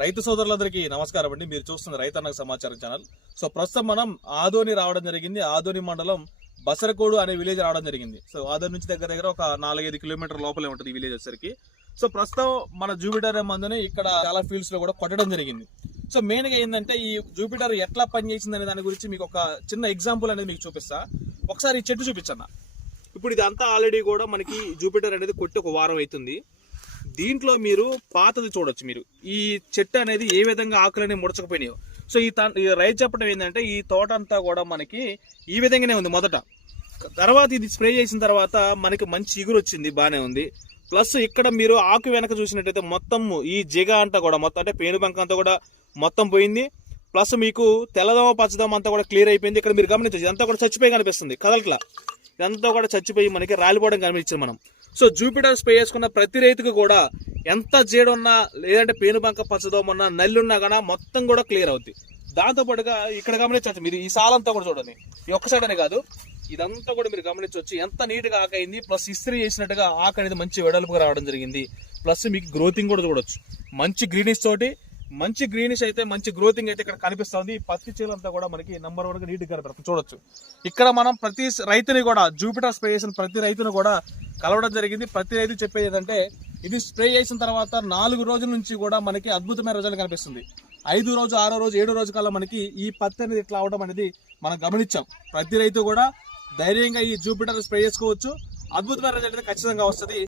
రైతు సోదరులందరికీ నమస్కారం అండి. మీరు చూస్తున్న రైతన్నకు సమాచారం ఛానల్. సో ప్రస్తుతం మనం ఆదోని రావడం జరిగింది. ఆదోని మండలం బసరకోడు అనే విలేజ్ రావడం జరిగింది. సో ఆదోని నుంచి దగ్గర దగ్గర ఒక నాలుగైదు కిలోమీటర్ లోపలే ఉంటుంది ఈ విలేజ్ వచ్చేసరికి. సో ప్రస్తుతం మన జూపిటర్ మందుని ఇక్కడ చాలా ఫీల్డ్స్లో కూడా కొట్టడం జరిగింది. సో మెయిన్గా ఏంటంటే ఈ జూపిటర్ ఎట్లా పనిచేసింది అనే దాని గురించి మీకు ఒక చిన్న ఎగ్జాంపుల్ అనేది మీకు చూపిస్తా. ఒకసారి ఈ చెట్టు చూపించన్న. ఇప్పుడు ఇదంతా ఆల్రెడీ కూడా మనకి జూపిటర్ అనేది కొట్టి ఒక వారం అవుతుంది. దీంట్లో మీరు పాతది చూడొచ్చు మీరు. ఈ చెట్టు అనేది ఏ విధంగా ఆకులని ముడచకపోయినాయో. సో ఈ త- ఈ రైతు చెప్పడం ఏంటంటే ఈ తోట అంతా కూడా మనకి ఈ విధంగానే ఉంది మొదట. తర్వాత ఇది స్ప్రే చేసిన తర్వాత మనకి మంచి ఇగురు వచ్చింది బాగానే ఉంది. ప్లస్ ఇక్కడ మీరు ఆకు వెనక చూసినట్టయితే మొత్తం ఈ జిగ అంతా కూడా మొత్తం అంటే పేనుబంక అంతా కూడా మొత్తం పోయింది. ప్లస్ మీకు తెల్లదోమ పచ్చదోమ అంతా కూడా క్లియర్ అయిపోయింది. ఇక్కడ మీరు గమనించచ్చు ఇదంతా కూడా చచ్చిపోయి కనిపిస్తుంది కదలట్లా. ఇదంతా కూడా చచ్చిపోయి మనకి రాలిపోవడం కనిపించింది మనం. సో జూపిటర్ స్ప్రే చేసుకున్న ప్రతి రైతుకు కూడా ఎంత జీడున్నా లేదంటే పేనుబంక పచ్చదోమన్నా నల్లున్నా కానీ మొత్తం కూడా క్లియర్ అవుద్ది. దాంతోపాటుగా ఇక్కడ గమనించవచ్చు మీరు ఈ సాలంతా కూడా చూడండి. ఈ ఒక్క సైడ్ అనే కాదు ఇదంతా కూడా మీరు గమనించవచ్చు. ఎంత నీట్గా ఆకైంది ప్లస్ ఇస్త్రీ చేసినట్టుగా ఆక అనేది మంచి వెడల్పుగా రావడం జరిగింది. ప్లస్ మీకు గ్రోతింగ్ కూడా చూడొచ్చు. మంచి గ్రీనిష్ తోటి మంచి గ్రీనిష్ అయితే మంచి గ్రోతింగ్ అయితే ఇక్కడ కనిపిస్తుంది. పత్తి చేలంతా కూడా మనకి నంబర్ వన్ నీట్గా కనపడుతుంది. చూడొచ్చు. ఇక్కడ మనం ప్రతి రైతుని కూడా జూపిటర్ స్ప్రే చేసిన ప్రతి రైతును కూడా కలవడం జరిగింది. ప్రతి రైతు చెప్పేది ఏంటంటే ఇది స్ప్రే చేసిన తర్వాత నాలుగు రోజుల నుంచి కూడా మనకి అద్భుతమైన రిజల్ట్ కనిపిస్తుంది. ఐదు రోజు ఆరో రోజు ఏడో రోజు కల్లా మనకి ఈ పత్తి అనేది ఇట్లా అవడం అనేది మనం గమనించాం. ప్రతి రైతు కూడా ధైర్యంగా ఈ జూపిటర్ స్ప్రే చేసుకోవచ్చు. అద్భుతమైన రిజల్ట్ అయితే ఖచ్చితంగా వస్తుంది.